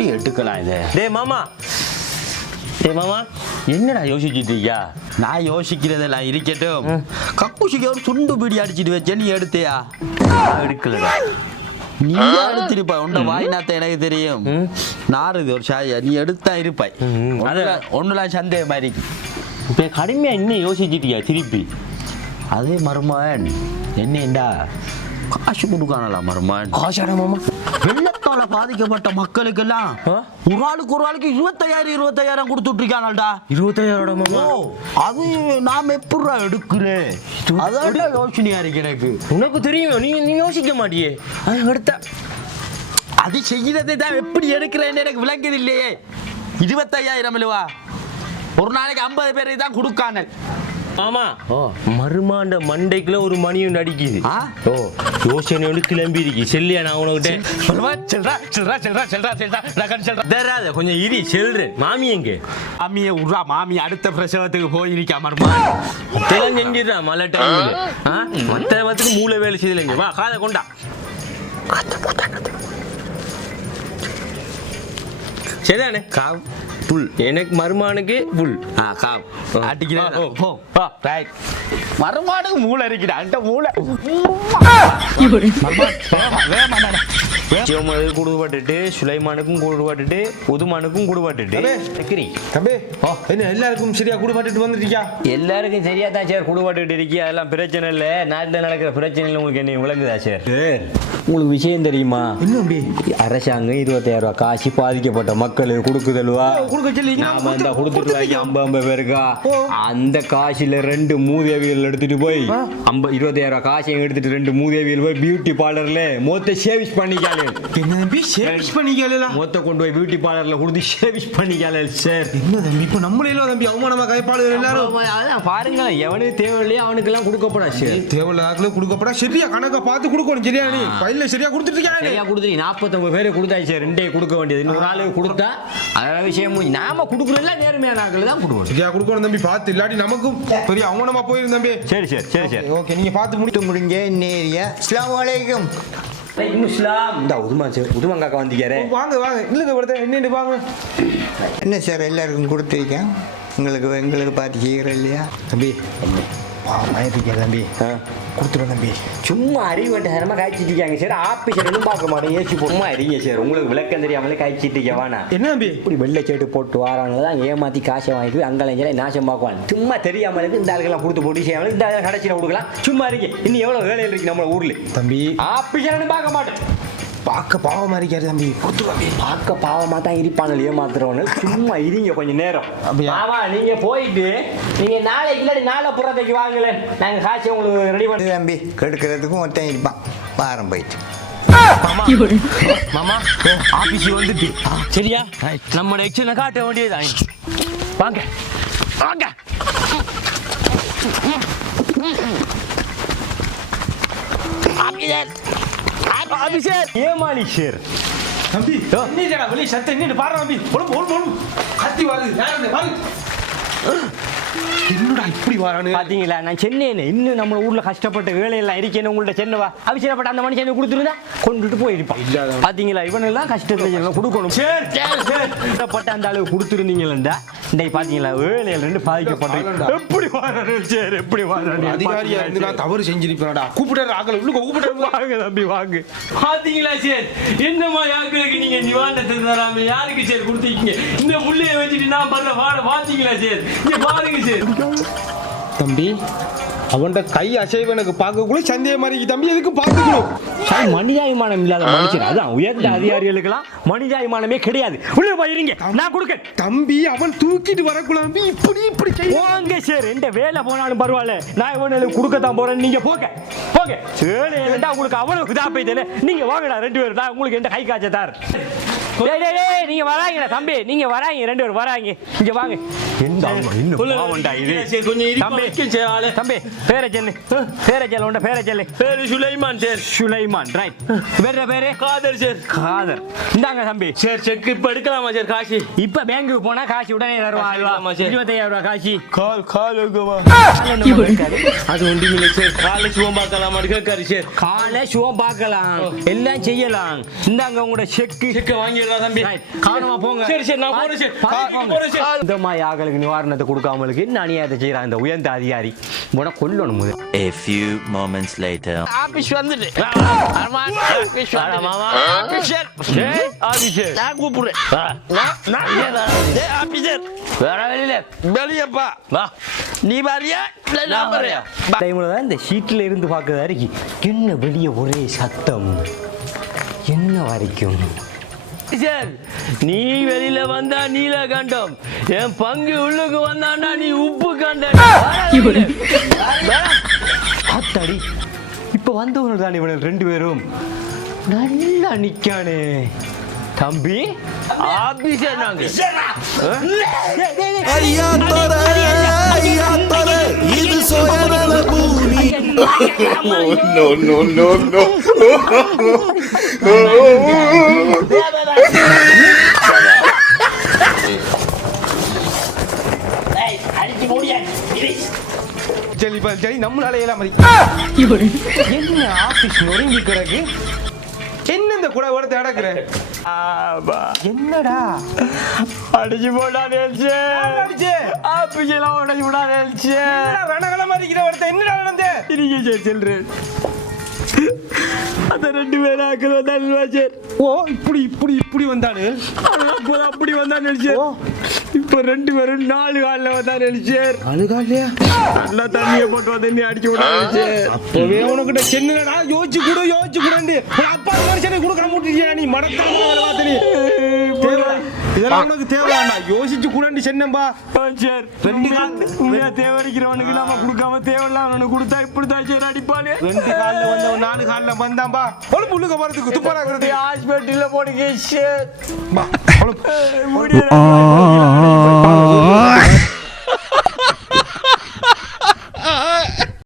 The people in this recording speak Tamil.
எப்படி எடுக்கலாம் இதை? டேய் மாமா. டேய் மாமா என்னடா யோசிச்சுட்டு இருக்கியா நான் யோசிக்கிறதெல்லாம் இருக்கட்டும் கக்கூசிக்கு ஒரு சுண்டு பீடி அடிச்சிட்டு வச்ச நீ எடுத்தியா? எடுக்கலடா. நீ எடுத்திருப்பா உண்ட வாய் நாத்த எனக்கு தெரியும். நாருது ஒரு சாயா நீ எடுத்தா இருப்பாய். ம், ஒண்ணுல- ஒண்ணுல சந்தேகம் மாதிரி இப்போ கடுமையா இன்னும் யோசிச்சுட்டியா திருப்பி? அதே மருமகன் என்னண்டா காசு கொடுக்கானலாம் மருமகன் காசாடா மாமா. வெள்ளத்தால பாதிக்கப்பட்ட மக்களுக்கெல்லாம் ஆ? ஒரு ஆளுக்கு ஒரு ஆளுக்கு இருபத்தையாயிரம் இருபத்தையாயிரம் கொடுத்துட்டு இருக்கானல்டா இருபத்தாயிரம் ஓ மாமா அது நாம் எப்படா எடுக்கிறேன்? அதான் யோசனையா இருக்கு எனக்கு. உனக்கு தெரியும் நீ நீ யோசிக்க மாட்டியே. அது எடுத்தா அது செய்யறதை தான் எப்படி எடுக்கிறேன்னு எனக்கு விளங்குது இல்லையே. இருபத்தையாயிரம் இல்லவா? ஒரு நாளைக்கு ஐம்பது பேரை தான் கொடுக்கானல் மாமா மருமாண்ட மண்டைக்குள்ள ஒரு மணியும் நடிக்குது? ஓ யோசனையோடு கிளம்பி இருக்கு. செல்லியா நான் உனக்கிட்ட சொல்றா சொல்றா சொல்றா சொல்றா சொல்றா நகன் சொல்றா. தராத கொஞ்சம் இரி செல்றேன் மாமி எங்க? மாமியை உருவா மாமி அடுத்த பிரசவத்துக்கு போயிருக்கா மருமா தெல்லாம் செஞ்சிடுறா மழை டைம்ல மத்த மத்துக்கு மூளை வேலை செய்யலைங்க வா காதை கொண்டா. சரிதானே? காவ் புல் எனக்கு மருமானுக்கு புல் ஆ ஆ. அடிக்கிறேன். போ. ரைட் மருமானுக்கு மூளை இருக்குடா அந்த மூளை. சிவமனுக்கு கொடுபட்டுட்டு சுலைமானுக்கும் கொடுபட்டுட்டு உதுமானுக்கும் கொடுபட்டுட்டு. சக்கரி தம்பி. என்ன எல்லாருக்கும் சரியா கூட மாட்டிட்டு வந்துருக்கியா எல்லாருக்கும் சரியா தான் சார் கொடுபட்டுட்டு இருக்கியா அதெல்லாம் பிரச்சனை இல்லை. நாட்டில் நடக்கிற பிரச்சனை இல்லை உங்களுக்கு என்ன விளங்குதா சார்? உங்களுக்கு விஷயம் தெரியுமா? அரசாங்கம் இருபத்தாயிரம் ரூபாய் காசு பாதிக்கப்பட்ட மக்களுக்கு கொடுக்குதல்வா? நாம இந்த கொடுத்துட்டு வாங்கி ஐம்பது ஐம்பது பேருக்கா அந்த காசுல ரெண்டு மூதேவிகள் எடுத்துட்டு போய் ஐம்பது இருபத்தாயிரம் ரூபாய் காசையும் எடுத்துட்டு ரெண்டு மூதேவிகள் போய் பியூட்டி பார்லர்ல மொத்த சேவிஸ் பண்ணிக்காலே என்ன தம்பி? சேவிஸ் பண்ணிக்கல மொத்த கொண்டு போய் பியூட்டி பார்லர்ல கொடுத்து சேவிஸ் பண்ணிக்காலே சார் என்ன தம்பி இப்ப நம்மளே இல்ல தம்பி அவமானமா கைப்பாடு எல்லாரும். பாருங்களேன் எவனுக்கு தேவையில்லையோ அவனுக்கு எல்லாம் கொடுக்கப்படா சார் தேவையில்லாத கொடுக்கப்படா. சரியா கணக்கை பார்த்து கொடுக்கணும் சரியா நீ? பையில சரியா கொடுத்துட்டு இருக்கியா சரியா கொடுத்து நாற்பத்தொம்பது பேர் கொடுத்தாச்சு சார் ரெண்டே கொடுக்க வேண்டியது. இன்னொரு ஆளுக்கு கொடுத்தா அதெல்லாம் விஷயம் நாம கொடுக்குறதுல நேர்மையான ஆட்கள் தான் கொடுக்கணும். சரியா கொடுக்கணும் தம்பி பார்த்து. இல்லாட்டி நமக்கும் பெரிய அவமானமா போயிரும் தம்பி. சரி சார் சரி சார் ஓகே நீங்க பார்த்து முடி முடிஞ்ச நேரியா. அஸ்லாம் வலைக்கும் இஸ்லாம் இந்த உதுமா சார் வாங்க வாங்க இல்லங்க ஒருத்தர் என்னன்னு வாங்க என்ன சார் எல்லாருக்கும் கொடுத்துருக்கேன் உங்களுக்கு எங்களுக்கு பார்த்து செய்கிறோம் இல்லையா தம்பி மயப்பிக்க தம்பி. கொடுத்துருவோம் தம்பி. சும்மா அறிவட்டமா காய்ச்சிட்டு இருக்காங்க. சார் ஒன்றும் பார்க்க மாட்டேன். ஏசி சும்மா இருங்க சார். உங்களுக்கு விளக்கம் தெரியாமலே காய்ச்சிட்டு இருக்க வேணாம் என்ன தம்பி? இப்படி வெள்ளை சேட்டு போட்டு வராங்க தான் ஏமாத்தி காசை வாங்கிட்டு அங்கலைஞ்சல நாசம் பார்க்குவான். சும்மா தெரியாம இருக்கு இந்த ஆளுக்கெல்லாம் கொடுத்து போட்டு செய்யாமல் இந்த ஆளு கடைசியில் கொடுக்கலாம். சும்மா இருக்கு இன்னும் எவ்வளவு வேலையில் இருக்கு நம்ம ஊர்ல. தம்பி. ஆபீசர்னு பார்க்க மாட்டேன். பார்க்க பாவமா இருக்காரு தம்பி. பார்க்க பாவமா தான் இருப்பானல் ஏமாத்துறவனு சும்மா இருங்க கொஞ்ச நேரம்? ஆமா நீங்க போயிட்டு நீங்க நாளைக்கு இல்லாட்டி நாளை புறத்தைக்கு வாங்கல நாங்க காசை உங்களுக்கு ரெடி பண்ணி தம்பி கெடுக்கிறதுக்கும் ஒருத்தன் இருப்பான். வாரம் போயிட்டு. மாமா ஆபீஸ் வந்துட்டு. சரியா? நம்ம எக்ஸனை காட்ட வேண்டியது வாங்க. வாங்க. ஆபீசர் ஏமாளி சார் தம்பி என்னடா வெளிய சத்தம் என்னன்னு பாரு தம்பி. ஒழுங்கு ஒழுங்கு ஒழுங்கு. கத்தி வருது யாரு பாரு என்னடா இப்படி வரானு? பாத்தீங்களா நான் சென்னையில இன்னும் நம்ம ஊர்ல கஷ்டப்பட்ட வேலையெல்லாம் இருக்கேன்னு உங்கள்ட்ட சென்னவா? அவசரப்பட்ட அந்த மனுஷனை கொடுத்துருந்தா? கொண்டுட்டு போயிருப்பான். பாத்தீங்களா இவனெல்லாம் கஷ்டத்துல எல்லாம் கொடுக்கணும். Sir sir. சார் கஷ்டப்பட்ட அந்த அளவு கொடுத்துருந்தீங்களா இன்றைக்கு பாத்தீங்களா? வேலையில ரெண்டு பாதிக்கப்பட்டு பாலண்டா. எப்படி வாராரு சார் எப்படி வாராரு அதிகாரியா இருந்து நான் தவறு செஞ்சிருப்பேன்டா. கூப்பிட்டாரு ஆக்கள் உள்ள கூப்பிட்டாரு. வாங்க தம்பி வாங்க. பாத்தீங்களா சார்? என்னமா யாருக்கு நீங்க நிவாரணத்தை தராம யாருக்கு சார் கொடுத்தீங்க? இந்த புள்ளைய வச்சுட்டு நான் பண்ண பாட பாத்தீங்களா சார்? இங்க பாருங்க சார். தம்பி. அவன்கிட்ட கை அசைவு எனக்கு பார்க்கக்குள்ள சந்தேகமா இருக்கு தம்பி. எதுக்கு பார்த்துக்கணும்? சார் மனிதாபிமானம் இல்லாத மனுஷன். அதான் உயர்ந்த அதிகாரிகளுக்கெல்லாம் மனிதாபிமானமே கிடையாது. உள்ள போயிருங்க நான் கொடுக்க தம்பி அவன் தூக்கிட்டு வரக்குள்ள தம்பி. இப்படி இப்படி போங்க சார். எந்த வேலை போனாலும் பரவாயில்ல. நான் இவனுக்கு கொடுக்கத்தான் போறேன் நீங்க போங்க. போங்க. வேலை இல்லைன்னா உங்களுக்கு அவ்வளவு இதா போயிட்டே நீங்க வாங்கடா ரெண்டு பேரும். நான் உங்களுக்கு எந்த கை காய்ச்ச தார். டேய், டேய், டேய், நீங்க வராங்கடா தம்பி. நீங்க வராங்க ரெண்டு பேரும். வராங்க. இங்க வாங்க. எந்த அம்மா இன்னும் பாவம்டா இது? தம்பி. தம்பி பேரை சொல்லு. பேரை சொல்லு உண்ட பேரை சொல்லு. பேரு சுலைமான் சார் சுலைமான் ரைட் வேற பேரு? காதர் சார் காதர். இந்தாங்க தம்பி. சார் செக் இப்ப எடுக்கலாமா சார் காசு? இப்ப பேங்குக்கு போனா காசு உடனே தருவாங்க ஆமா. இருபத்தையாயிரம் ரூபாய் காசு. கால் கால். அது ஒன்றும் இல்லை சார் காலை சுகம் பார்க்கலாமா கேட்காரு சார் காலை பார்க்கலாம். எல்லாம் செய்யலாம். இந்தாங்க உங்களோட செக்கு செக்க வாங்கிடலாம் தம்பி. Right. கவனமா போங்க. சரி சரி நான் போறேன் சார் பார்த்து போங்க. போறேன் சார் இந்த மாதிரி ஆகளுக்கு நிவாரணத்தை கொடுக்காமலுக்கு என்ன அநியாயத்தை செய்யறான் இந்த உயர்ந்த அதிகாரி. உன கொல்லணும் முதல் A few moments later. Office வந்துட்டு. அர்மான் ஆபீஸ் வாடா மாமா. ஆபீசர் டேய், ஆபீசர். நான் கூப்பிடுறேன். நான் நான் டேய் ஆபீசர் வேற வெளியில வெளியப்பா. வா. நீ இல்ல நான் பாரியா டைம்ல தான் இந்த ஷீட்ல இருந்து பார்க்கறதா இருக்கு என்ன வெளியே ஒரே சத்தம்? என்ன வரைக்கும்? சார் நீ வெளியில வந்தா நீலகண்டம். என் பங்கு உள்ளுக்கு வந்தாண்டா நீ உப்பு கண்டம் ஆத்தாடி. இப்ப வந்தவங்க தான் இவங்க ரெண்டு பேரும். நல்லா நிக்கானே. தம்பி? ஆபீசர் நாங்க. சரி இப்ப சரி நம்மளால எல்லாம் என்ன ஆபீஸ் நொறுங்கி கிடக்கு? என்ன இந்த கூட அடக்குற? என்னடா? அடிச்சு போட்டா நினைச்சு அடிச்சு? ஆபீஸ் எல்லாம் உடச்சு போட்டா நினைச்சு ரணகலமா இருக்கிற ஒருத்தன் என்னடா நடந்து? இருங்க சார் சொல்றேன். அந்த ரெண்டு பேரும் ஆக்கள் வந்தா சார் ஓ இப்படி இப்படி இப்படி வந்தானு? அப்போ அப்படி வந்தா நினைச்சேன். இப்ப ரெண்டு பேரும் நாலு காலில் வந்தா நினைச்சேன். அழுகா இல்லையா நல்லா தண்ணியை போட்டு வந்து நீ அடிச்சு விட்டா நினைச்சேன். அப்பவே உனக்கிட்ட சென்னடா யோசிச்சு கூட யோசிச்சு கூட அப்பா மனுஷனை கொடுக்காம விட்டுட்டியா நீ? மடத்தாம வேலை பார்த்து நீ. இதெல்லாம் உனக்கு தேவையாண்டா யோசிச்சு கூட சென்னம்பா சார் ரெண்டு கால் உண்மையா தேவரிக்கிறவனுக்கு நாம கொடுக்காம தேவையில்லாம கொடுத்தா இப்படிதான் சார் அடிப்பானு ரெண்டு கால்ல வந்தவன் நாலு கால்ல வந்தாம்பா கொழுப்பு உள்ளுக்க போறதுக்கு துப்பாராங்கிறது ஹாஸ்பிட்டல்ல போடுங்க சார் முடியல